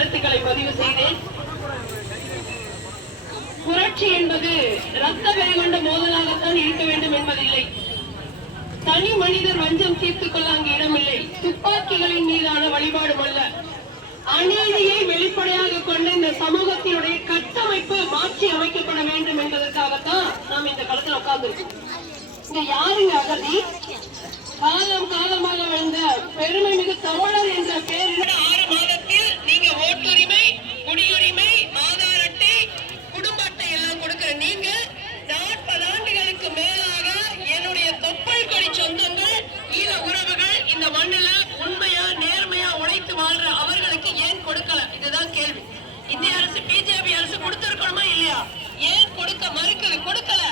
கருத்துக்களை பதிவு செய்தேன். புரட்சி என்பது ரத்த வெறி கொண்ட மோதலாகத்தான் இருக்க வேண்டும் என்பதில்லை. தனி மனிதர் வஞ்சம் தீர்த்துக் கொள்ள அங்கு இடமில்லை. துப்பாக்கிகளின் மீதான வழிபாடும் அல்ல. அநீதியை வெளிப்படையாக கொண்ட இந்த சமூகத்தினுடைய கட்டமைப்பு மாற்றி அமைக்கப்பட வேண்டும் என்பதற்காகத்தான் நாம் இந்த களத்தில் உட்கார்ந்துருக்கோம். இங்க யாருங்க அகதி? காலம் காலமாக வந்த பெருமை மிகு தமிழர் என்ற பெயரில் 6 மாதத்தில் நீங்க ஓட்டுரிமை, குடியுரிமை, ஆதார் அட்டை, குடும்ப அட்டை எல்லாம் கொடுக்கிற நீங்க 40 ஆண்டுகளுக்கு மேலாக என்னுடைய தொப்பல் கொடி சொந்தங்கள், ஈழ உறவுகள் இந்த மண்ணில உண்மையா நேர்மையா உழைத்து வாழ்ற அவர்களுக்கு ஏன் கொடுக்கல? இதுதான் கேள்வி. இந்திய அரசு, பிஜேபி அரசு கொடுத்திருக்கணுமா இல்லையா? ஏன் கொடுக்க மறுக்குது? கொடுக்கல.